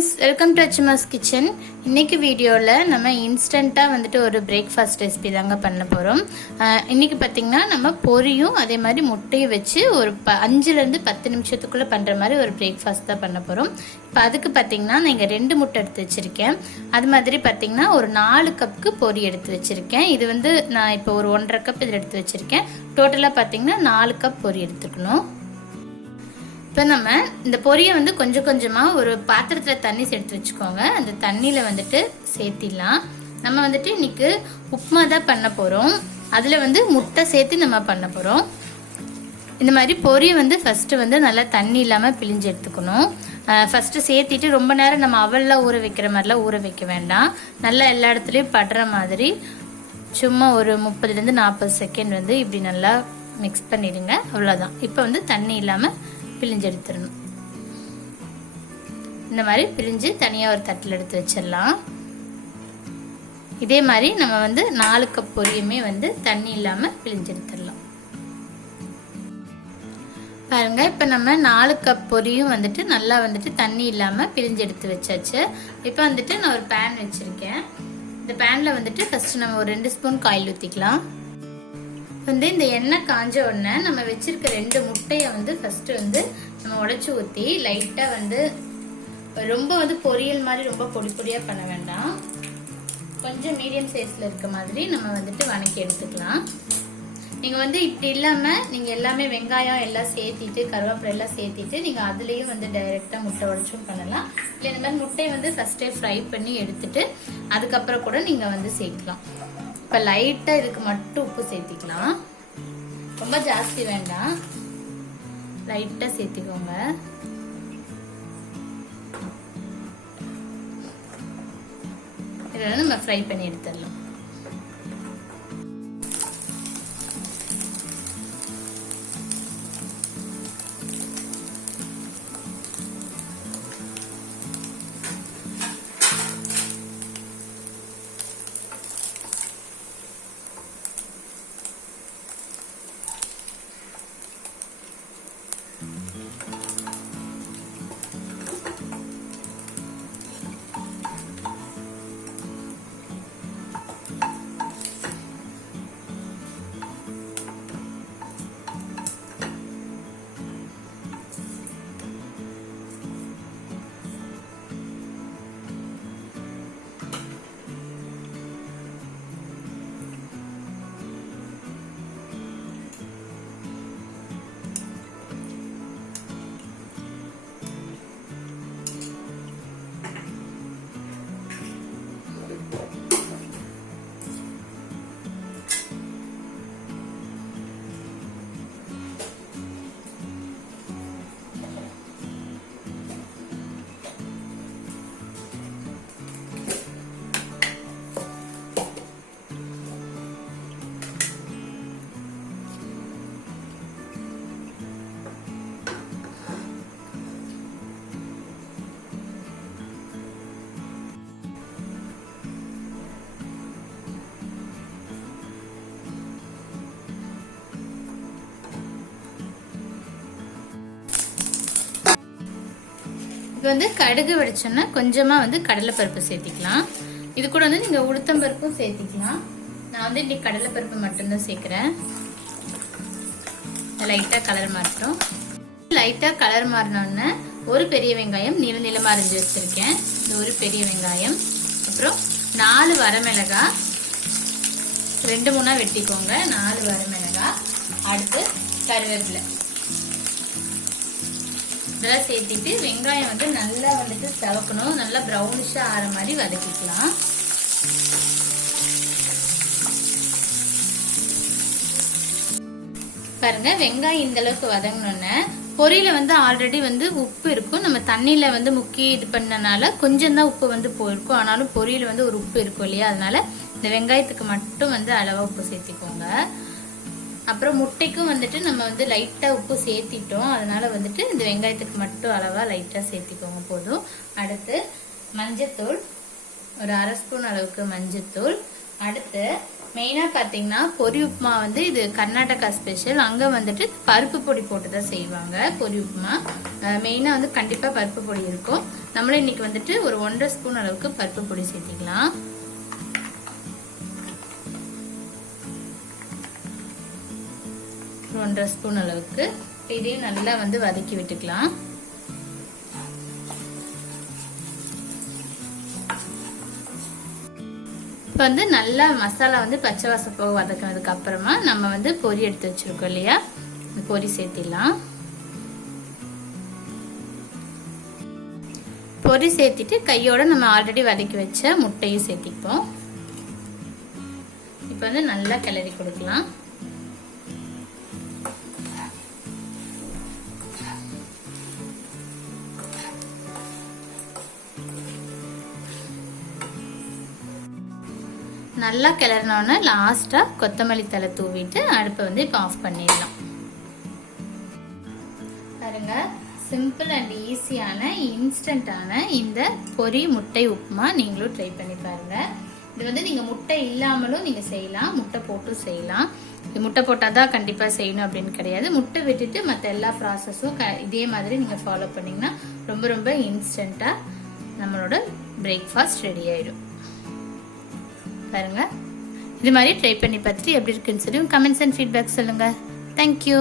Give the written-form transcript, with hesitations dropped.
friends, welcome to Achuma'S kitchen. இன்னைக்கு வீடியோல நம்ம இன்ஸ்டன்ட்டா வந்துட்டு ஒரு பிரேக்ஃபாஸ்ட் ரெசிபி தாங்க பண்ண போறோம். இன்னைக்கு பாத்தீங்கன்னா நம்ம பொரியும் அதே மாதிரி முட்டையும் வச்சு ஒரு 5 ல இருந்து 10 நிமிஷத்துக்குள்ள பண்ற மாதிரி ஒரு பிரேக்ஃபாஸ்ட் தான் பண்ண போறோம். இப்போ அதுக்கு பாத்தீங்கன்னா நான் 2 முட்டை எடுத்து வச்சிருக்கேன். அது மாதிரி பாத்தீங்கன்னா ஒரு 4 கப்புக்கு பொரி எடுத்து வச்சிருக்கேன். இது வந்து நான் இப்போ ஒரு 1.5 கப் இதில் எடுத்து வச்சிருக்கேன். டோட்டலா பாத்தீங்கன்னா 4 கப் பொரி எடுத்துக்கணும். இப்போ நம்ம இந்த பொரியை வந்து கொஞ்சம் கொஞ்சமாக ஒரு பாத்திரத்தில் தண்ணி சேர்த்து வச்சுக்கோங்க. அந்த தண்ணியில் வந்துட்டு சேர்த்திடலாம். நம்ம வந்துட்டு இன்னைக்கு உப்புமா தான் பண்ண போகிறோம். அதில் வந்து முட்டை சேர்த்து நம்ம பண்ண போகிறோம். இந்த மாதிரி பொரியை வந்து ஃபஸ்ட்டு வந்து நல்லா தண்ணி இல்லாமல் பிழிஞ்சு எடுத்துக்கணும். ஃபஸ்ட்டு சேர்த்திட்டு ரொம்ப நேரம் நம்ம அவல்லாம் ஊற வைக்கிற மாதிரிலாம் ஊற வைக்க வேண்டாம். நல்லா எல்லா இடத்துலையும் படுற மாதிரி சும்மா ஒரு 30 to 40 செகண்ட் வந்து இப்படி நல்லா மிக்ஸ் பண்ணிடுங்க. அவ்வளோதான். இப்போ வந்து தண்ணி இல்லாமல் பிழிஞ்சு எடுத்துடணும். இந்த மாதிரி பிழிஞ்சு தனியாக ஒரு தட்டில் எடுத்து வச்சிடலாம். இதே மாதிரி நம்ம வந்து 4 கப் பொரியுமே வந்து தண்ணி இல்லாமல் பிழிஞ்சு எடுத்துடலாம். பாருங்க, இப்போ நம்ம 4 கப் பொரியும் வந்துட்டு நல்லா வந்துட்டு தண்ணி இல்லாமல் பிழிஞ்சு எடுத்து வச்சாச்சு. இப்போ வந்துட்டு நான் ஒரு பேன் வச்சிருக்கேன். இந்த பேனில் வந்துட்டு ஃபர்ஸ்ட் நம்ம ஒரு 2 ஸ்பூன் ஆயில் ஊற்றிக்கலாம். வந்து இந்த எண்ணெய் காஞ்ச உடனே நம்ம வச்சிருக்க 2 முட்டையை வந்து ஃபர்ஸ்ட் வந்து நம்ம உடைச்சு ஊற்றி லைட்டா வந்து ரொம்ப வந்து பொரியல் மாதிரி ரொம்ப பொடி பொடியா பண்ண வேண்டாம். கொஞ்சம் மீடியம் சைஸ்ல இருக்க மாதிரி நம்ம வந்துட்டு வணக்கி எடுத்துக்கலாம். நீங்க வந்து இப்படி இல்லாம நீங்க எல்லாமே வெங்காயம் எல்லாம் சேர்த்திட்டு கருவேப்பிலை எல்லாம் சேர்த்திட்டு நீங்க அதுலயும் வந்து டைரக்டா முட்டை உடைச்சும் பண்ணலாம். இல்லை இந்த மாதிரி முட்டையை வந்து ஃபர்ஸ்டே ஃப்ரை பண்ணி எடுத்துட்டு அதுக்கப்புறம் கூட நீங்க வந்து சேர்க்கலாம். இப்போ லைட்டாக இதுக்கு மட்டும் உப்பு சேர்த்திக்கலாம். ரொம்ப ஜாஸ்தி வேண்டாம், லைட்டாக சேர்த்திக்கோங்க. இதெல்லாம் நம்ம ஃப்ரை பண்ணி எடுத்துடலாம். இது வந்து கடுகு வெடிச்சோன்னா கொஞ்சமாக வந்து கடலைப்பருப்பு சேர்த்திக்கலாம். இது கூட வந்து நீங்கள் உளுத்தம்பருப்பும் சேர்த்திக்கலாம். நான் வந்து இன்னைக்கு கடலைப்பருப்பு மட்டும்தான் சேர்க்குறேன். லைட்டாக கலர் மாற்றோம். லைட்டாக கலர் மாறினோடனே ஒரு பெரிய வெங்காயம் நீளமாக அரிஞ்சு வச்சுருக்கேன். இந்த ஒரு பெரிய வெங்காயம், அப்புறம் 4 வரமிளகாய் 2-3 வெட்டிக்கோங்க. 4 வரமிளகாய். அடுத்து கருவேப்பிலை இதெல்லாம் சேர்த்திட்டு வெங்காயம் வந்து நல்லா வந்துட்டு செவக்கணும். நல்லா ப்ரௌனிஷா ஆற மாதிரி வதக்கிக்கலாம். பாருங்க, வெங்காயம் இந்த அளவுக்கு வதங்கினோன்னு பொரியில வந்து ஆல்ரெடி வந்து உப்பு இருக்கும். நம்ம தண்ணியில வந்து முக்கி இது பண்ணனால கொஞ்சம் தான் உப்பு வந்து போயிருக்கும். ஆனாலும் பொரியில வந்து ஒரு உப்பு இருக்கும் இல்லையா, அதனால இந்த வெங்காயத்துக்கு மட்டும் வந்து அளவா உப்பு சேர்த்திக்கோங்க. அப்புறம் முட்டைக்கும் வந்துட்டு நம்ம வந்து லைட்டா உப்பு சேர்த்திட்டோம். அதனால வந்துட்டு இந்த வெங்காயத்துக்கு மட்டும் அளவா லைட்டா சேர்த்திக்கோங்க போதும். அடுத்து மஞ்சத்தூள் ஒரு 1/2 ஸ்பூன் அளவுக்கு மஞ்சத்தூள். அடுத்து மெயினா பாத்தீங்கன்னா பொரி உப்புமா வந்து இது கர்நாடகா ஸ்பெஷல். அங்க வந்துட்டு பருப்பு பொடி போட்டு தான் செய்வாங்க பொரி உப்புமா. மெயினா வந்து கண்டிப்பா பருப்பு பொடி இருக்கும். நம்மளும் இன்னைக்கு வந்துட்டு ஒரு 1.5 ஸ்பூன் அளவுக்கு பருப்பு பொடி சேர்த்திக்கலாம். ஒரு 1.5 ஸ்பூன் அளவுக்கு இதையும் நல்லா வந்து வதக்கி விட்டுக்கலாம். இப்போ வந்து நல்லா மசாலா வந்து பச்சை வாசம் போக வதக்கினதுக்கு அப்புறமா நம்ம வந்து பொரி எடுத்து வச்சிருக்கோம் இல்லையா, இந்த பொரி சேர்த்திடலாம். பொரி சேர்த்திட்டு கையோட நம்ம ஆல்ரெடி வதக்கி வச்ச முட்டையும் சேர்த்திப்போம். இப்போ வந்து நல்லா கிளறி கொடுக்கலாம். நல்லா கிளறினோன்னா லாஸ்ட்டாக கொத்தமல்லி தழை தூவிட்டு அடுப்பை வந்து இப்போ ஆஃப் பண்ணிடலாம். பாருங்க, சிம்பிள் அண்ட் ஈஸியான இன்ஸ்டண்ட்டான இந்த பொரி முட்டை உப்புமா நீங்களும் ட்ரை பண்ணி பாருங்க. இது வந்து நீங்கள் முட்டை இல்லாமலும் நீங்கள் செய்யலாம், முட்டை போட்டும் செய்யலாம். முட்டை போட்டால் தான் கண்டிப்பாக செய்யணும் அப்படின்னு கிடையாது. முட்டை விட்டுட்டு மற்ற எல்லா ப்ராசஸும் இதே மாதிரி நீங்கள் ஃபாலோ பண்ணிங்கன்னா ரொம்ப ரொம்ப இன்ஸ்டண்ட்டாக நம்மளோட பிரேக்ஃபாஸ்ட் ரெடி ஆகிடும். பாருங்க, இது மாதிரி ட்ரை பண்ணி பார்த்துட்டு எப்படி இருக்குன்னு சொல்லி கமெண்ட்ஸ் அண்ட் ஃபீட்பேக் சொல்லுங்கள். தேங்க்யூ.